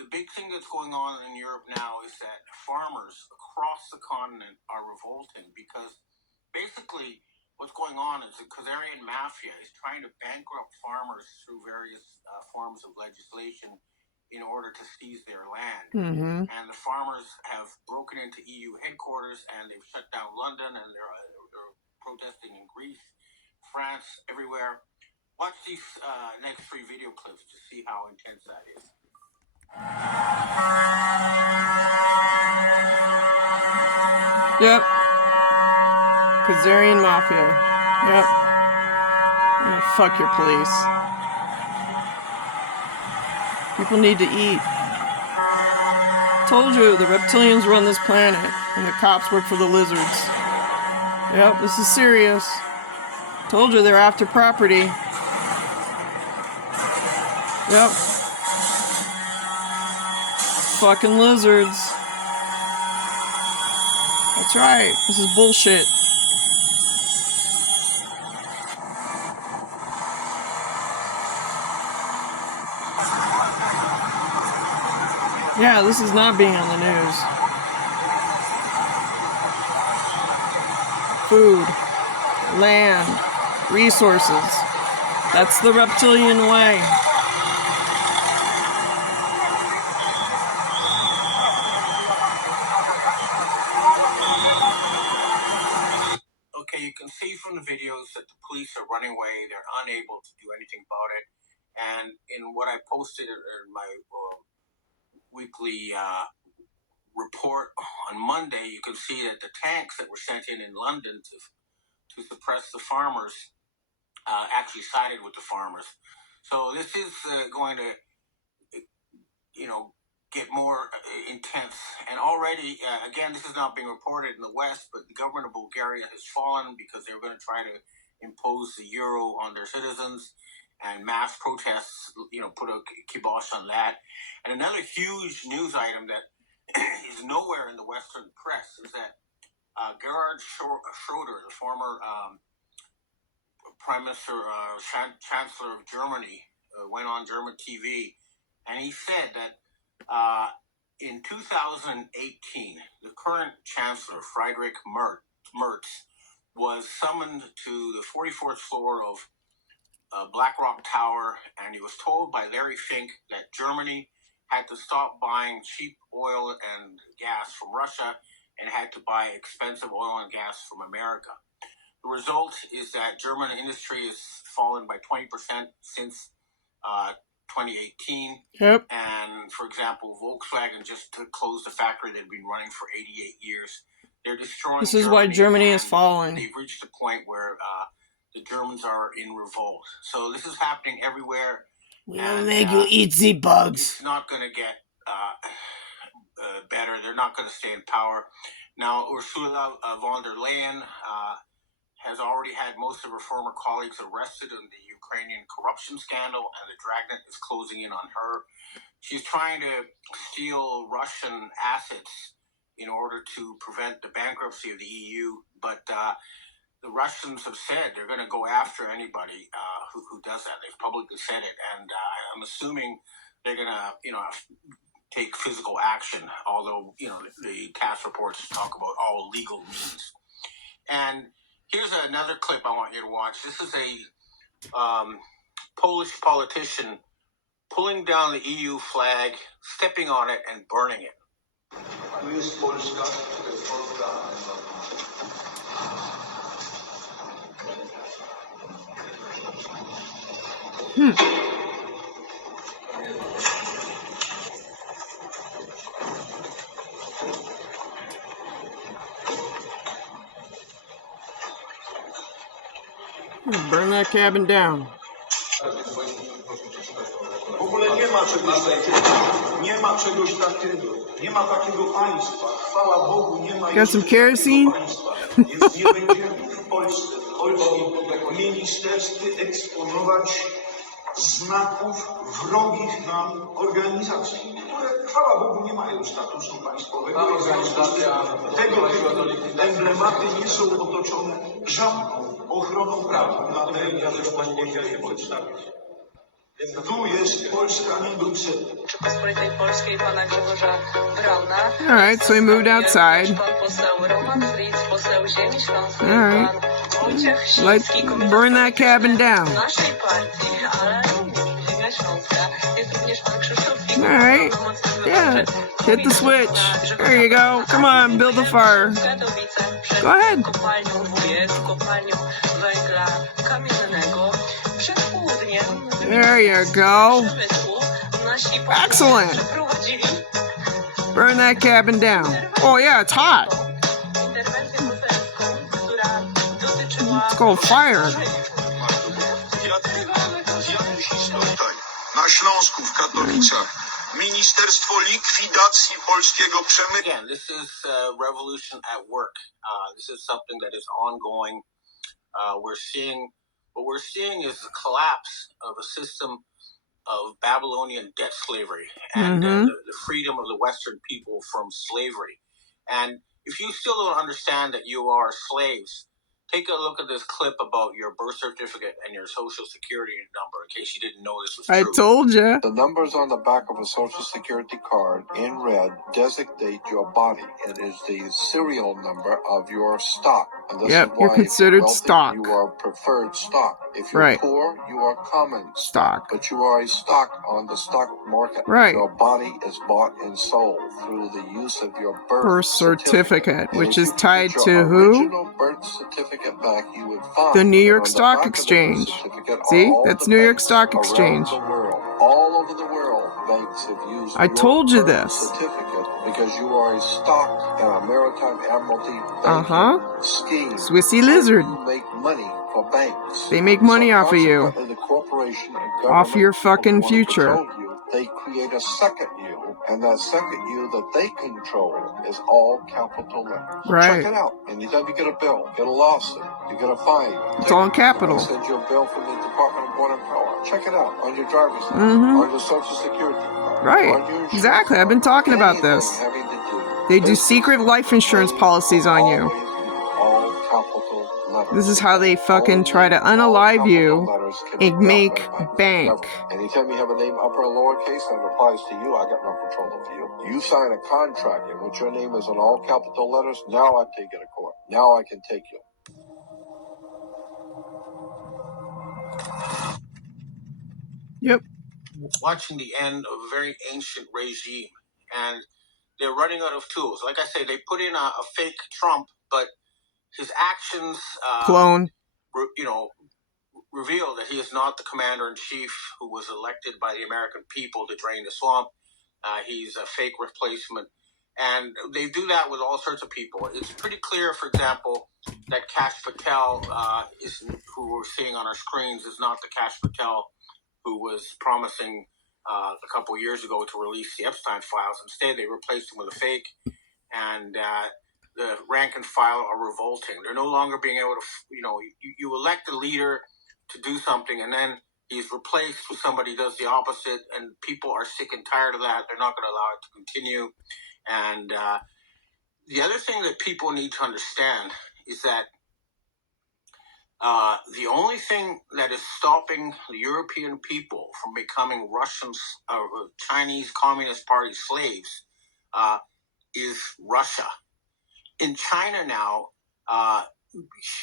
the big thing that's going on in Europe now is that farmers across the continent are revolting because basically what's going on is the Khazarian mafia is trying to bankrupt farmers through various forms of legislation in order to seize their land. And the farmers have broken into EU headquarters and they've shut down London, and they're protesting in Greece, France, everywhere. Watch these next 3 video clips to see how intense that is. Yep. Khazarian Mafia. Yep. Yeah, fuck your police. People need to eat. Told you, the reptilians run this planet, and the cops work for the lizards. Yep, this is serious. Told you, they're after property. Yep. Fucking lizards. That's right. This is bullshit. Yeah, this is not being on the news. Food, land, resources. That's the reptilian way. Okay, you can see from the videos that the police are running away. They're unable to do anything about it. And in what I posted in my weekly report on Monday, you can see that the tanks that were sent in London to suppress the farmers actually sided with the farmers. So this is going to, get more intense. And already, again, this is not being reported in the West, but the government of Bulgaria has fallen because they were going to try to impose the euro on their citizens, and mass protests, put a kibosh on that. And another huge news item that is nowhere in the Western press is that Gerhard Schroeder, the former Prime Minister, Chancellor of Germany, went on German TV, and he said that in 2018, the current Chancellor, Friedrich Merz, was summoned to the 44th floor of BlackRock Tower, and he was told by Larry Fink that Germany had to stop buying cheap oil and gas from Russia and had to buy expensive oil and gas from America. The result is that German industry has fallen by 20% since 2018. Yep. And, for example, Volkswagen just closed a factory that had been running for 88 years. They're destroying This is why Germany is falling. They've reached a point where the Germans are in revolt. So this is happening everywhere. We'll make you eat the bugs. It's not going to get better. They're not going to stay in power. Now, Ursula von der Leyen has already had most of her former colleagues arrested in the Ukrainian corruption scandal, and the dragnet is closing in on her. She's trying to steal Russian assets in order to prevent the bankruptcy of the EU, but the Russians have said they're going to go after anybody who does that. They've publicly said it, and I'm assuming they're going to, take physical action, although, the TASS reports talk about all legal means. And here's another clip I want you to watch. This is a Polish politician pulling down the EU flag, stepping on it, and burning it. Burn that cabin down. W ogóle nie ma czegoś takiego. Nie ma czegoś takiego. Nie ma takiego państwa. Chwała Bogu, nie ma Got some kerosene? państwa. Więc nie będziemy w polskim ministerstwie eksponować znaków wrogich nam organizacji, które, chwała Bogu, nie mają statusu państwowego. Tego typu emblematy nie są otoczone żadną ochroną prawną. Na tej ja też Pani nie chciałem się przedstawić. Tu jest Polska, nie Bruksela. Rzeczypospolitej Polskiej pana Grzegorza Brauna. All right, so he moved outside. Pan poseł Roman Fritz, poseł Ziemi Śląskiej, All right. pan Wojciech Let's Siński, burn that cabin down. naszej partii, ale również Ziemia Śląska. Jest również pan Krzysztof All Figuł, right. Yeah. Hit the switch. There you go. Come on, build a fire. Go ahead. Kopalnią WS, kopalnią węgla kamiennego. Przed południem There you go. przemysłu nasi posłowie Excellent. przeprowadzili Burn that cabin down. Oh yeah, it's hot. interwencję poselską, która dotyczyła It's called fire. Tak. Na Śląsku, w Katowicach. Ministerstwo Likwidacji Polskiego Przemysłu. Again, this is revolution at work. This is something that is ongoing. What we're seeing is the collapse of a system of Babylonian debt slavery and the freedom of the Western people from slavery. And if you still don't understand that you are slaves, take a look at this clip about your birth certificate and your social security number in case you didn't know this was I true. told you. The numbers on the back of a social security card in red designate your body. It is the serial number of your stock. And this Yep, is you're why considered if you're wealthy, stock. You are preferred stock. If you're Right. poor, you are common Stock. But you are a stock on the stock market. Right. Your body is bought and sold through the use of your Birth certificate, And which if is you put tied your to who? original birth certificate back, you would find The New that York on the Stock back of the birth Exchange. certificate are See? all That's the New York banks Stock around Exchange. the world. All over the world, banks have used I your told you birth this. certificate because you are a stock in a maritime admiralty Uh-huh. scheme. Swissy lizard. You make money for banks. They make money So off of you. consequently, the corporation and Off government your people fucking who wanna future. control you, they create a second you, and that second you that they control is all capital letters. Right. Check it out. Anytime you get a bill, get a lawsuit, you get a fine. It's all in capital. I send you a bill from the Department of Water and Power. Check it out on your driver's license, Mhm. on your social security card, Right. on your insurance Exactly. I've card. been talking about Anything this. having to do They do business, secret life insurance policies on you. always be all capital letters. This is how they fucking try to unalive you and make bank. Anytime you have a name upper or lowercase that applies to you, I got no control over you. You sign a contract in which your name is in all capital letters, now I take you to court. Now I can take you. Yep. Watching the end of a very ancient regime, and they're running out of tools. Like I say, they put in a fake Trump, but his actions, Clone. reveal that he is not the commander-in-chief who was elected by the American people to drain the swamp. He's a fake replacement. And they do that with all sorts of people. It's pretty clear, for example, that Kash Patel, who we're seeing on our screens, is not the Kash Patel who was promising a couple years ago to release the Epstein files. Instead, they replaced him with a fake. And the rank and file are revolting. They're no longer being able to, you elect a leader to do something, and then he's replaced with somebody who does the opposite, and people are sick and tired of that. They're not going to allow it to continue. And the other thing that people need to understand is that the only thing that is stopping the European people from becoming Russian, Chinese Communist Party slaves is Russia. In China now,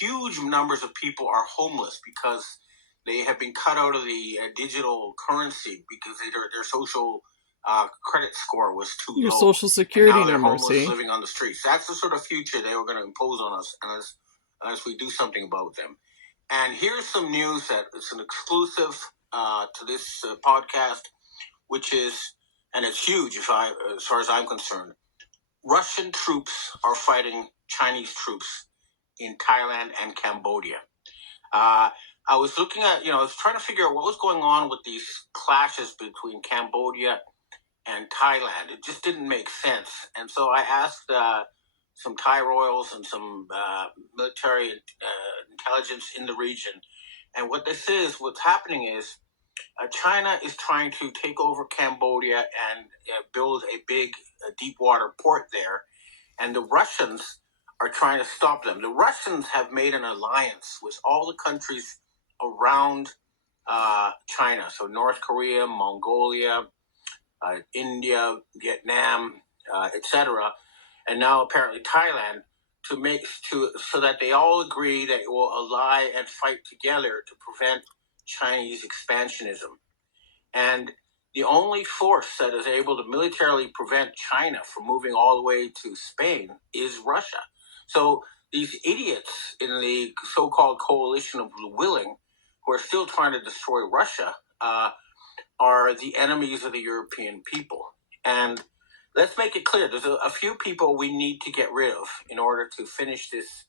huge numbers of people are homeless because they have been cut out of the digital currency because their social credit score was too Your low. social security and now they're number, homeless, see? living on the streets. That's the sort of future they were going to impose on us unless we do something about them. And here's some news that it's an exclusive to this podcast, which is, and it's huge as far as I'm concerned. Russian troops are fighting Chinese troops in Thailand and Cambodia. I was looking at, I was trying to figure out what was going on with these clashes between Cambodia and Thailand. It just didn't make sense. And so I asked some Thai royals and some military intelligence in the region. And what they say is what's happening is China is trying to take over Cambodia and build a big deep water port there. And the Russians are trying to stop them. The Russians have made an alliance with all the countries around China. So North Korea, Mongolia, India, Vietnam, etc., and now apparently Thailand, so that they all agree that it will ally and fight together to prevent Chinese expansionism. And the only force that is able to militarily prevent China from moving all the way to Spain is Russia. So these idiots in the so-called coalition of the willing, who are still trying to destroy Russia, are the enemies of the European people. And let's make it clear, there's a few people we need to get rid of in order to finish this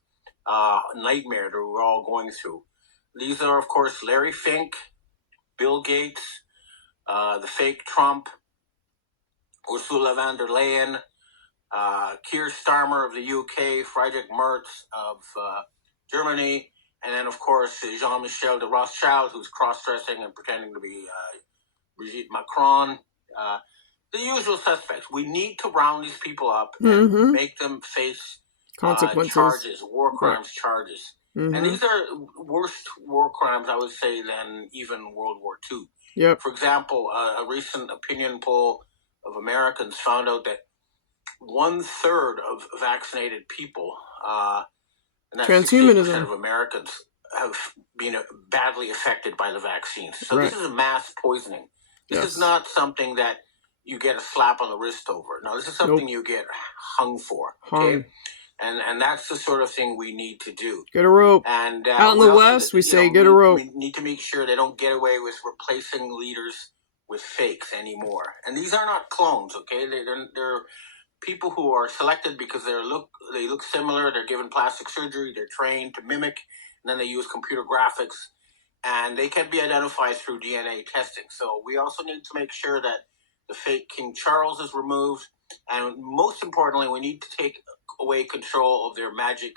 nightmare that we're all going through. These are, of course, Larry Fink, Bill Gates, the fake Trump, Ursula von der Leyen, Keir Starmer of the UK, Friedrich Merz of Germany, and then, of course, Jean-Michel de Rothschild, who's cross-dressing and pretending to be Brigitte Macron. The usual suspects. We need to round these people up and make them face Consequences. Charges, war crimes charges. Mm-hmm. And these are worse war crimes, I would say, than even World War II. Yep. For example, a recent opinion poll of Americans found out that 1/3 of vaccinated people, and that's transhumanism 60% of Americans, have been badly affected by the vaccines. So right. This is a mass poisoning. This is not something that you get a slap on the wrist over. No, this is something you get hung for. Okay. And that's the sort of thing we need to do. Get a rope. And out in the West, we say get a rope. We need to make sure they don't get away with replacing leaders with fakes anymore. And these are not clones, okay? They're people who are selected because they look similar. They're given plastic surgery. They're trained to mimic, and then they use computer graphics, and they can be identified through DNA testing. So we also need to make sure that the fake King Charles is removed, and most importantly, we need to take away control of their magic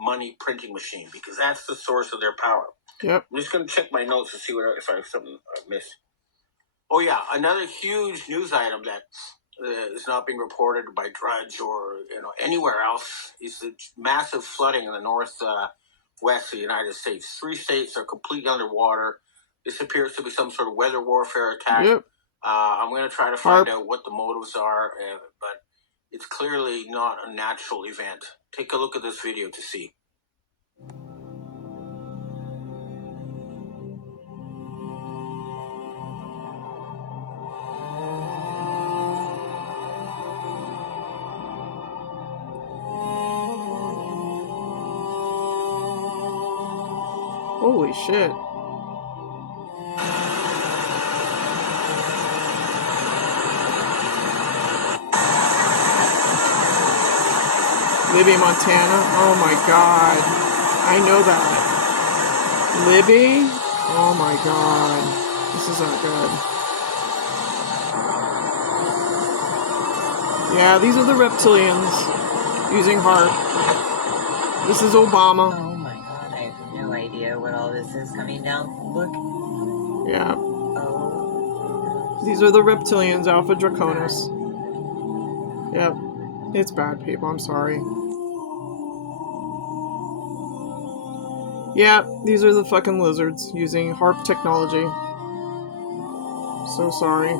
money printing machine, because that's the source of their power. Yep. I'm just going to check my notes to see if I have something I missed. Oh yeah, another huge news item that is not being reported by Drudge or anywhere else is the massive flooding in the northwest of the United States. 3 states are completely underwater. This appears to be some sort of weather warfare attack. Yep. I'm going to try to find out what the motives are, but it's clearly not a natural event. Take a look at this video to see. Holy shit. Libby, Montana? Oh my god. I know that. Libby? Oh my god. This is not good. Yeah, these are the reptilians using HAARP. This is Obama. Oh my god, I have no idea what all this is coming down. Look. Yeah. Oh. These are the reptilians, Alpha Draconis. Yep. It's bad, people. I'm sorry. Yeah, these are the fucking lizards using HAARP technology. So sorry.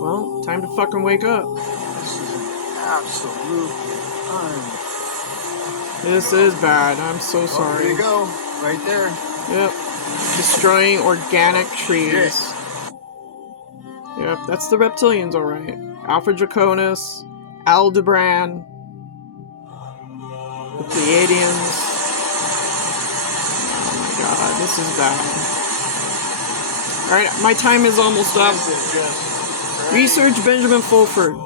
Well, time to fucking wake up. This is absolute fun. This is bad. I'm so sorry. There you go. Right there. Yep. Destroying organic trees. Yep, that's the reptilians, alright. Alpha Draconis, Aldebaran, the Pleiadians. Oh my god, this is bad. Alright, my time is almost up. Research Benjamin Fulford.